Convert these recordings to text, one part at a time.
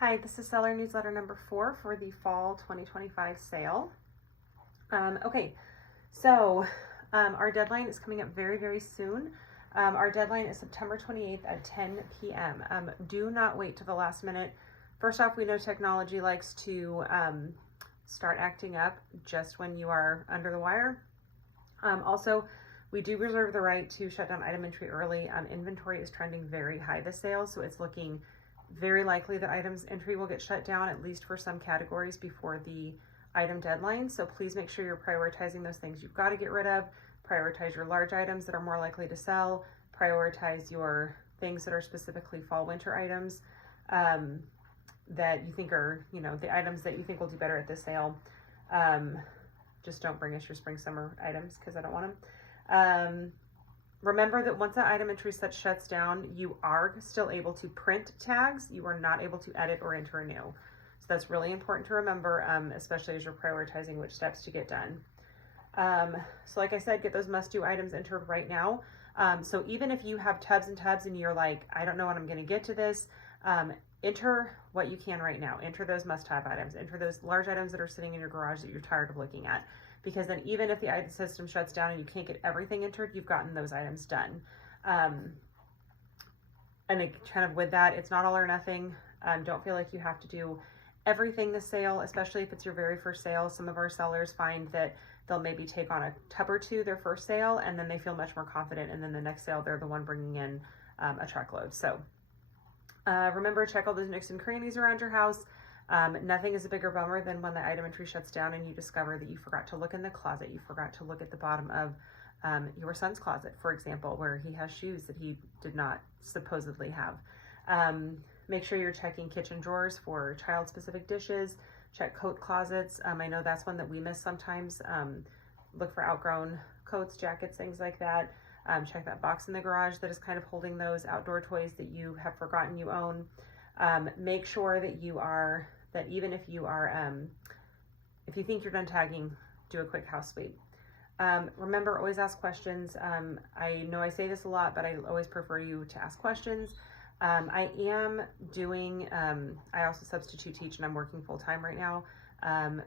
Hi, this is seller newsletter number 4 for the fall 2025 sale. Okay, so our deadline is coming up very, very soon. Our deadline is September 28th at 10 p.m. Do not wait to the last minute. First off, we know technology likes to start acting up just when you are under the wire. Also, we do reserve the right to shut down item entry early. Inventory is trending very high this sale, so it's looking very likely that items entry will get shut down, at least for some categories, before the item deadline. So please make sure you're prioritizing those things you've got to get rid of. Prioritize your large items that are more likely to sell. Prioritize your things that are specifically fall winter items that you think are, the items that you think will do better at this sale. Just don't bring us your spring summer items because I don't want them. Remember that once that item entry set shuts down, you are still able to print tags. You are not able to edit or enter new. So that's really important to remember, especially as you're prioritizing which steps to get done. So like I said, get those must-do items entered right now. So even if you have tubs and tubs and you're like, I don't know when I'm going to get to this, enter what you can right now. Enter those must-have items. Enter those large items that are sitting in your garage that you're tired of looking at. Because then even if the item system shuts down and you can't get everything entered, you've gotten those items done. And kind of with that, it's not all or nothing. Don't feel like you have to do everything this sale, especially if it's your very first sale. Some of our sellers find that they'll maybe take on a tub or two their first sale, and then they feel much more confident, and then the next sale, they're the one bringing in a truckload. So remember, check all those nooks and crannies around your house. Nothing is a bigger bummer than when the item entry shuts down and you discover that you forgot to look in the closet. You forgot to look at the bottom of your son's closet, for example, where he has shoes that he did not supposedly have. Make sure you're checking kitchen drawers for child-specific dishes. Check coat closets. I know that's one that we miss sometimes. Look for outgrown coats, jackets, things like that. Check that box in the garage that is kind of holding those outdoor toys that you have forgotten you own. Make sure that that even if you are, if you think you're done tagging, do a quick house sweep. Remember, always ask questions. I know I say this a lot, but I always prefer you to ask questions. I am doing, I also substitute teach, and I'm working full-time right now,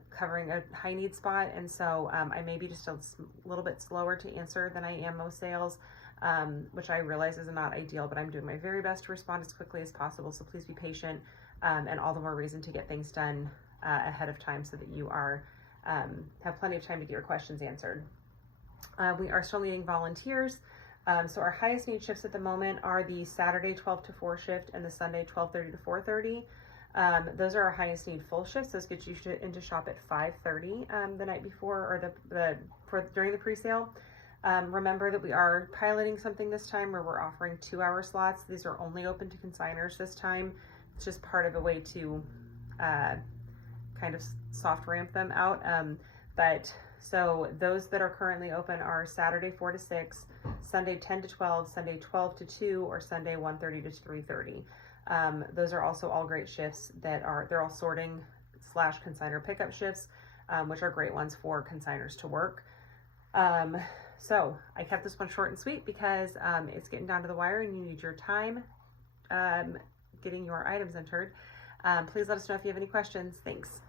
covering a high need spot. And so I may be just a little bit slower to answer than I am most sales, which I realize is not ideal, but I'm doing my very best to respond as quickly as possible. So please be patient, and all the more reason to get things done ahead of time so that you are have plenty of time to get your questions answered. We are still needing volunteers. So our highest need shifts at the moment are the Saturday 12 to 4 shift and the Sunday 12:30 to 4:30. Those are our highest need full shifts. Those get you into shop at 5:30 the night before, or during the pre-sale. Remember that we are piloting something this time where we're offering 2-hour slots. These are only open to consigners this time. It's just part of a way to kind of soft ramp them out. So those that are currently open are Saturday 4 to 6, Sunday 10 to 12, Sunday 12 to 2, or Sunday 1:30 to 3:30. Those are also all great shifts they're all sorting / consignor pickup shifts, which are great ones for consigners to work. So I kept this one short and sweet because it's getting down to the wire and you need your time getting your items entered. Please let us know if you have any questions. Thanks.